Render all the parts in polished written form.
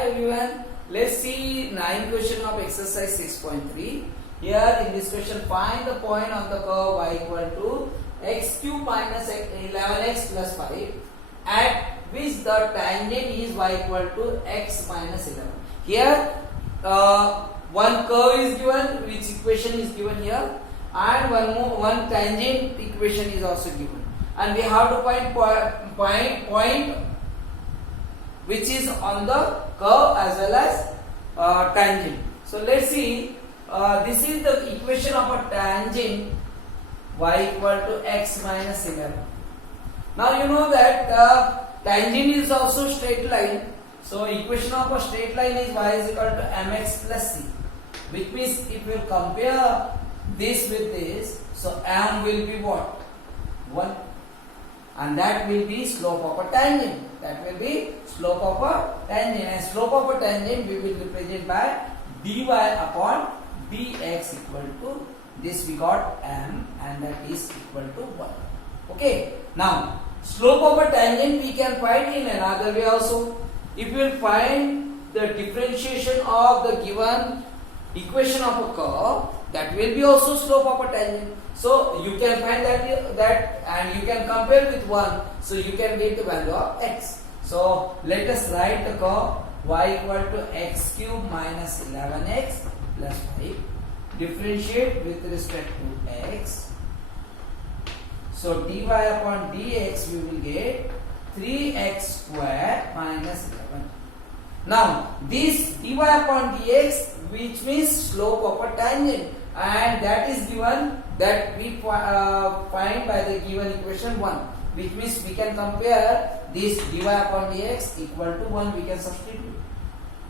everyone, let's see 9 question of exercise 6.3. Here in this question, find the point on the curve y equal to x cube minus 11x plus 5 at which the tangent is y equal to x minus 11. Here one curve is given, which equation is given here, and one tangent equation is also given, and we have to find point which is on the curve as well as tangent. So let's see, this is the equation of a tangent y equal to x minus 11. Now you know that tangent is also straight line. So equation of a straight line is y is equal to mx plus c, which means if you compare this with this, so m will be what? 1, and that will be slope of a tangent. That will be slope of a tangent, and slope of a tangent we will represent by dy upon dx equal to this, we got m, and that is equal to 1. Okay, now slope of a tangent we can find in another way also. If we will find the differentiation of the given equation of a curve, that will be also slope of a tangent. So you can find that and you can compare with 1, so you can get the value of x. So let us write the curve y equal to x cube minus 11x plus 5. Differentiate with respect to x. So dy upon dx we will get 3x square minus 11. Now this dy upon dx, which means slope of a tangent, and that is given, that we find by the given equation 1, which means we can compare this dy upon dx equal to 1, we can substitute.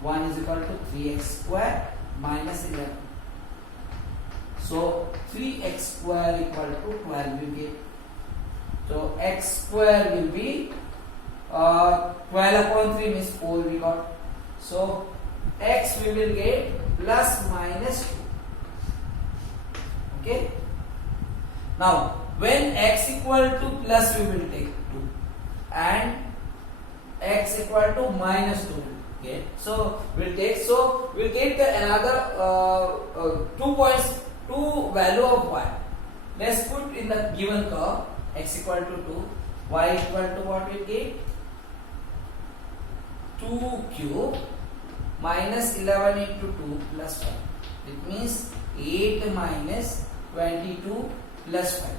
1 is equal to 3x square minus 11. So 3x square equal to 12 will get. So x square will be 12 upon 3 means 4 we got. So x we will get plus minus 2. Okay. Now when x equal to plus we will take 2 and x equal to minus 2. Okay. So we'll take, so we'll get another 2 points, 2 value of y. Let's put in the given curve x equal to 2, y equal to what we get? 2 cube minus 11 into 2 plus 5. It means 8 minus 22 plus 5.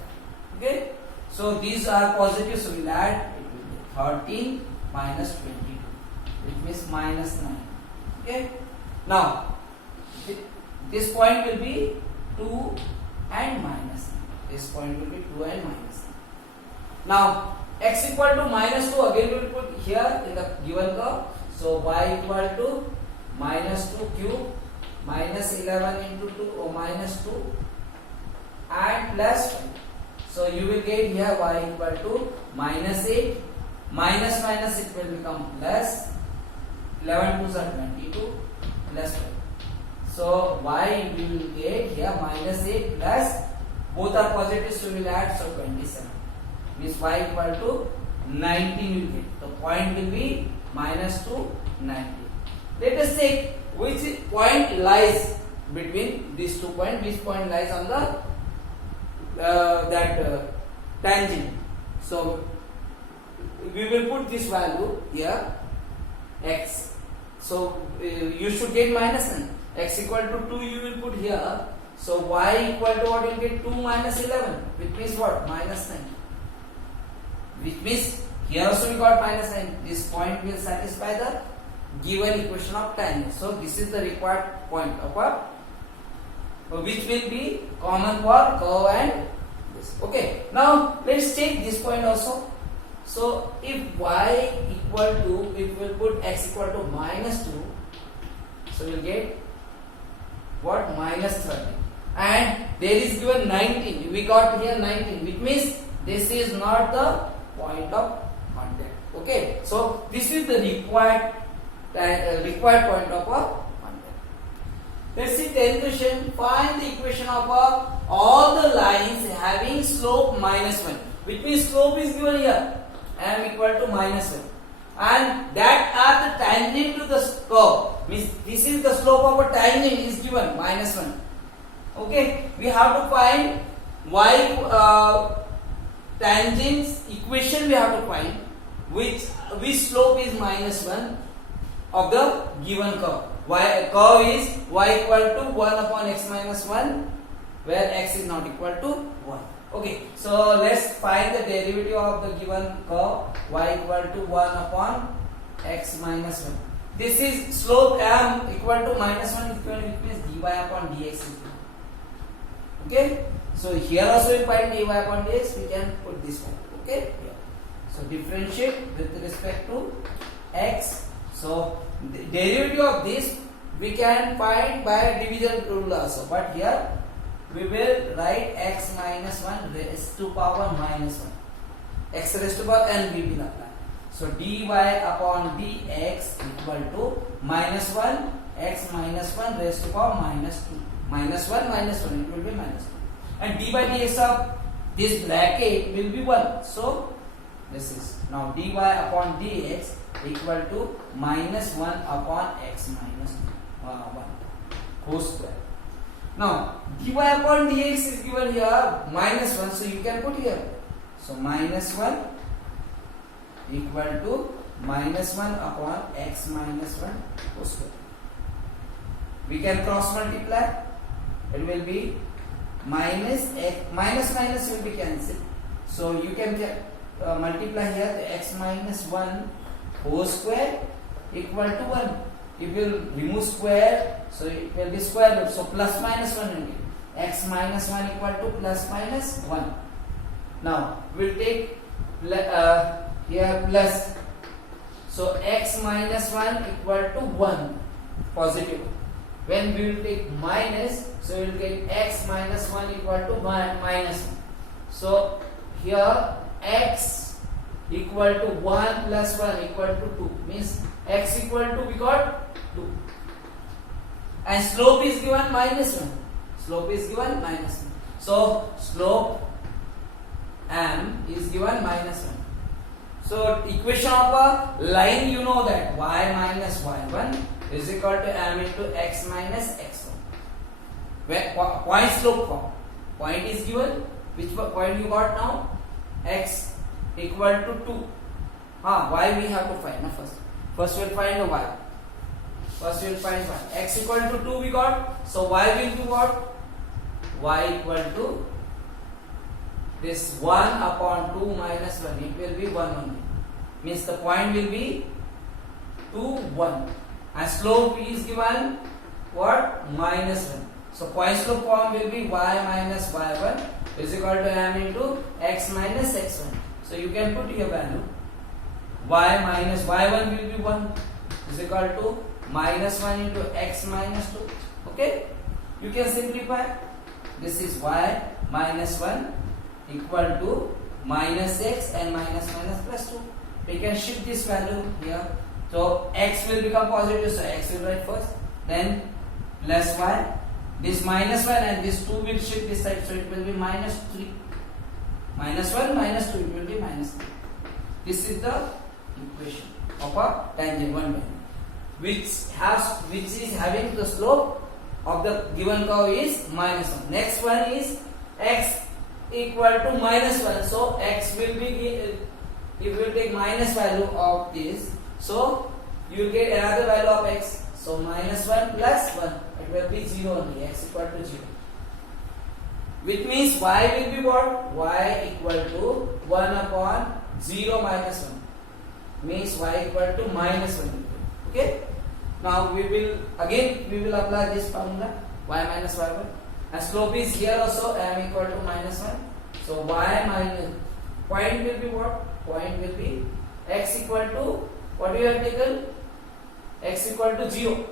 Okay. So these are positive, so we'll add, it will be 13 minus 22, which means minus 9. Okay. Now this point will be 2 and minus 9. This point will be 2 and minus 9. Now x equal to minus 2, again we will put here in the given curve. So y equal to minus 2 cube minus 11 into 2 or minus 2 and plus 5. So you will get here y equal to minus 8, minus minus it will become plus, 11 2s are 22 plus 5. So y we will get here minus 8 plus, both are positive, so we will add, so 27. Means y equal to 19 will get. The point will be minus 2, 19. Let us take which point lies between these 2 points, which point lies on the tangent. So we will put this value here, x. So you should get minus 9. X equal to 2 you will put here. So y equal to what? You will get 2 minus 11, which means what? Minus 9. Which means here also we got minus 9. This point will satisfy the given equation of tangent. So this is the required point of a, which will be common for curve and this. Okay. Now let's take this point also. So if y equal to, if we put x equal to minus 2, so we will get what? Minus 30. And there is given 19. We got here 19, which means this is not the point of contact. Okay. So this is the required point of a contact. Let's see 10th question. Find the equation of all the lines having slope minus 1, which means slope is given here, m equal to minus 1. and that are the tangent to the curve. Means this is the slope of a tangent is given -1. Okay, we have to find y tangents equation. We have to find which slope is -1 of the given curve. Curve is y equal to 1 upon x minus 1, where x is not equal to 1. Okay, so let's find the derivative of the given curve y equal to 1 upon x minus 1. This is slope m equal to -1 which means dy upon dx is given. Okay, so here also we find dy upon dx, we can put this one. Okay, yeah. So differentiate with respect to x. So the derivative of this we can find by division rule also, but here we will write x minus 1 raised to power -1. X raised to power n we will apply. So dy upon dx equal to -1 x minus 1 raised to power -2. -1 it will be -1. And d by dx of this bracket will be 1. So this is now dy upon dx equal to -1 upon x minus 1 whole square. Now dy upon dx is given here -1, so you can put here. So -1 equal to -1 upon x minus 1 whole square. We can cross multiply. It will be minus minus will be cancelled. So you can multiply here the x minus 1 whole square equal to 1. If you remove square, so it will be square root. So plus minus 1 will be x minus 1 equal to plus minus 1. Now we'll take here plus. So x minus 1 equal to 1 positive. When we will take minus, so we will get x minus 1 equal to minus 1. So here x equal to 1 plus 1 equal to 2, means x equal to we got 2, and slope is given -1. Slope is given -1. So slope m is given -1. So equation of a line, you know that y minus y1 is equal to m into x minus x1. Where point slope form, point is given. Which point you got now? X equal to 2. Y we have to find first. First we'll find the y. First we'll find y. X equal to 2 we got. So y will be what? Y equal to this 1 upon 2 minus 1. It will be 1 only. Means the point will be 2, 1. And slope is given what? -1. So point slope form will be y minus y1 is equal to m into x minus x1. So you can put your value. Y minus y1 will be 1 is equal to -1 into x minus 2. Okay? You can simplify. This is y minus 1 equal to minus x and minus plus 2. We can shift this value here. So x will become positive, so x will write first, then plus y. This -1 and this 2 will shift this side, so it will be -3. -1 -2, it will be -3. This is the equation of a tangent one by which is having the slope of the given curve is -1. Next one is x equal to -1. So x will be, if you take minus value of this, so you will get another value of x. So -1 plus 1, it will be 0 only, x equal to 0. Which means y will be what? Y equal to 1 upon 0 minus 1. Means y equal to -1. Okay? Now we will apply this formula, y minus y1. And slope is here also, m equal to -1. So y minus, point will be what? Point will be x equal to, what we have taken? X equal to 0.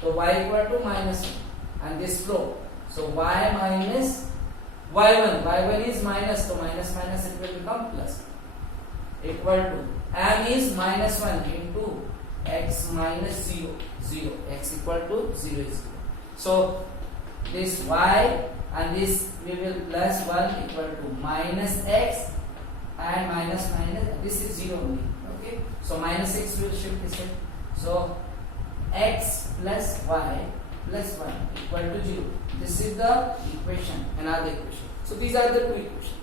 So y equal to -1. And this slope. So y minus y1. y1 is minus, so minus it will become plus. Equal to, m is -1 into x minus 0. X equal to 0 is 0. So this y and this we will plus 1 equal to minus x and minus, this is 0 only. Okay, So minus 6 will shift this way. So x plus y plus 1 equal to 0. This is the equation, another equation. So these are the two equations.